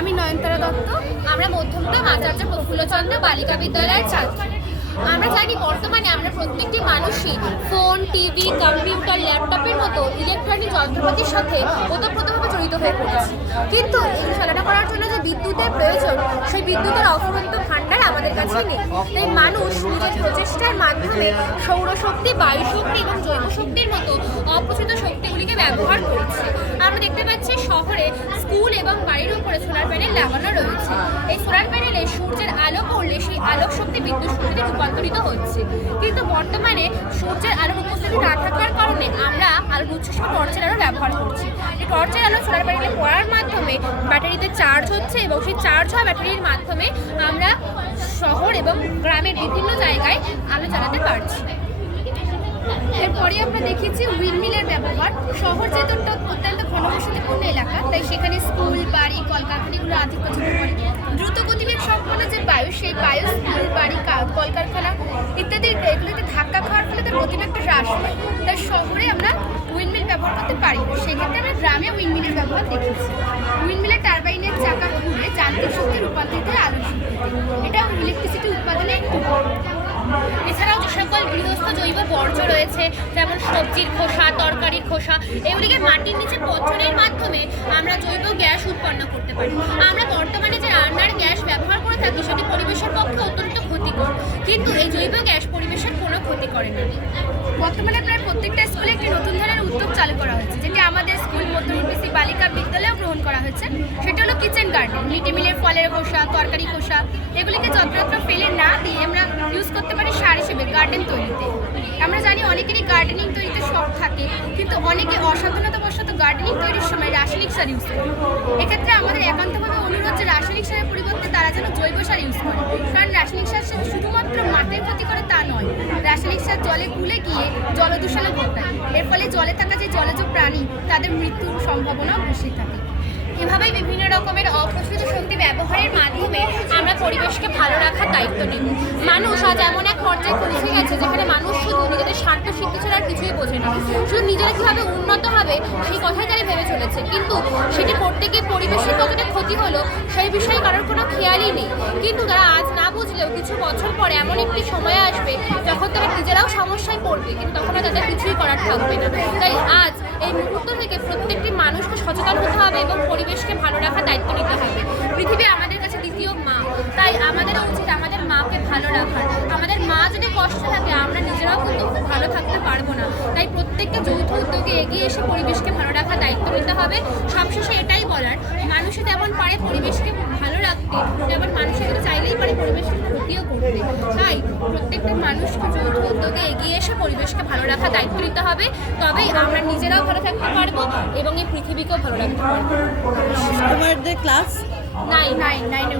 আমি নয়নতারা দত্ত। আমরা মধ্যমগ্রাম আচার্য প্রফুল্লচন্দ্র বালিকা বিদ্যালয়ের ছাত্রী। আমরা জানি বর্তমানে আমরা প্রত্যেকটি মানুষই ফোন, টিভি, কম্পিউটার, ল্যাপটপের মতো ইলেকট্রনিক যন্ত্রপাতির সাথে ওতপ্রোতভাবে জড়িত হয়ে পড়েছি। কিন্তু এই চালনা করার জন্য যে বিদ্যুতের প্রয়োজন, সেই বিদ্যুতের অফুরন্ত ভাণ্ডার আমাদের কাছে নেই। তাই মানুষ নিজের প্রচেষ্টার মাধ্যমে সৌরশক্তি, বায়ুশক্তি এবং জৈব শক্তির মতো অপ্রচলিত শক্তিগুলিকে ব্যবহার করছে। আমরা দেখতে পাচ্ছি শহরে স্কুল এবং বাড়ির উপরে সোলার প্যানেল লাগানো রয়েছে। এই সোলার প্যানেলে সূর্যের আলো পড়লে সেই আলোক শক্তি বিদ্যুৎ শক্তিতে রূপান্তরিত হচ্ছে। কিন্তু বর্তমানে সূর্যের আলোর উপস্থিতি না থাকার কারণে আমরা আলোর উৎস হিসেবে টর্চের আলো ব্যবহার করছি। এই টর্চের আলো সোলার প্যানেলে পড়ার মাধ্যমে ব্যাটারিতে চার্জ হচ্ছে এবং সেই চার্জ হওয়া ব্যাটারির মাধ্যমে আমরা শহর এবং গ্রামের বিভিন্ন জায়গায় আলো চালাতে পারছি। এরপরে আমরা দেখেছি উইন্ডমিলের ব্যবহার। শহর যেহেতু অত্যন্ত ঘনবসতিপূর্ণ এলাকা, তাই সেখানে স্কুল, বাড়ি, কলকারখানাগুলো আধিক্য ছড়িয়ে পড়ে। দ্রুত গতিবেগ সম্পন্ন যে বায়ু, সেই বায়ু স্কুল, বাড়ি, কলকারখানা ইত্যাদি এগুলোতে ধাক্কা খাওয়ার ফলে তার গতিবেগটা হ্রাস হয়। তাই শহরে আমরা উইন্ডমিল ব্যবহার করতে পারি না। সেক্ষেত্রে আমরা গ্রামে উইন্ডমিলের ব্যবহার দেখেছি। উইন্ডমিলের টারবাইনের চাকা ঘুরে যান্ত্রিক শক্তি রূপান্তরিত হয় আলোর শক্তিতে। এটা ইলেকট্রিসিটি উৎপাদনে একটু এছাড়াও যে সকল গৃহস্থ জৈব বর্জ্য রয়েছে, যেমন সবজির খোসা, তরকারির খোসা, এগুলিকে মাটির নিচে পচনের মাধ্যমে আমরা জৈব গ্যাস উৎপন্ন করতে পারি। আমরা বর্তমানে যে রান্নার গ্যাস ব্যবহার করে থাকি সেটি পরিবেশের পক্ষে অত্যন্ত ক্ষতিকর, কিন্তু এই জৈব গ্যাস পরিবেশের কোনো ক্ষতি করে না। বর্তমানে প্রায় প্রত্যেকটা স্কুলে একটি নতুন ধরনের উদ্যোগ চালু করা হয়েছে, যেটি আমাদের স্কুল মধ্যমগ্রাম বালিকা বিদ্যালয়েও গ্রহণ করা হয়েছে। সেটা হলো কিচেন গার্ডেন। মিড ডে মিলের ফলের খোসা, তরকারি খোসা এগুলিকে যত্রতত্র ফেলে না দিয়ে আমরা ইউজ করতে পারি সার হিসেবে গার্ডেন তৈরিতে। আমরা জানি অনেকেরই গার্ডেনিং তৈরিতে শখ থাকে, কিন্তু অনেকে অসাবধানতাবশত গার্ডেনিং তৈরির সময় রাসায়নিক সার ইউজ করে। এক্ষেত্রে আমাদের একান্তভাবে অনুরোধ যে রাসায়নিক সারের পরিবর্তে তারা যেন জৈব সার ইউজ করে। কারণ রাসায়নিক সার শুধুমাত্র মাটির ক্ষতি করে তা নয়, রাসায়নিক সার জলে গুলে গিয়ে জলদূষণও ঘটায়। এর ফলে জলে থাকা যে জলজ প্রাণী তাদের মৃত্যুর সম্ভাবনাও বেশি থাকে। এভাবেই বিভিন্ন রকমের অপ্রচলিত শক্তি ব্যবহারের মাধ্যমে আমরা পরিবেশকে ভালো রাখার দায়িত্ব নিই। মানুষ আজ এমন এক পর্যায়ে পৌঁছে গেছে যেখানে মানুষ শুধু নিজেদের স্বার্থ সিদ্ধি ছাড়া আর কিছুই বোঝে না। শুধু নিজেরা কীভাবে উন্নত হবে সেই কথাই তারা ভেবে চলেছে, কিন্তু সেটি করতে গিয়ে পরিবেশের কতটা ক্ষতি হলো সেই বিষয়ে কারোর কোনো খেয়ালই নেই। কিন্তু তারা আজ না বুঝলেও কিছু বছর পরে এমন একটি সময় আসবে যখন তারা নিজেরাও সমস্যায় পড়বে, কিন্তু তখন আর তাদের কিছুই করার থাকবে না। তাই আজ এই মুহূর্ত থেকে প্রত্যেকটি মানুষকে সচেতন হতে হবে এবং পরিবেশকে ভালো রাখার দায়িত্ব নিতে হবে। পৃথিবী আমাদের কাছে দ্বিতীয় মা, তাই আমাদেরও উচিত আমাদের মাকে ভালো রাখার। আমাদের মা যদি কষ্ট থাকে আমরা নিজেরাও কিন্তু ভালো থাকতে পারবো না। তাই প্রত্যেককে যৌথ উদ্যোগে এগিয়ে এসে পরিবেশকে ভালো রাখার দায়িত্ব নিতে হবে। সবশেষে এটাই বলার, মানুষে যেমন পারে পরিবেশকে ভালো রাখতে, তেমন মানুষের কিন্তু চাইলেই পারে পরিবেশকে ক্ষতিও করতে। তাই প্রত্যেকটা মানুষকে যৌথ উদ্যোগে এগিয়ে এসে পরিবেশকে ভালো রাখার দায়িত্ব নিতে হবে। তবেই আমরা নিজেরাও ভালো থাকতে পারবো এবং এই পৃথিবীকেও ভালো রাখতে পারবো। তোমাদের ক্লাস 9 9 9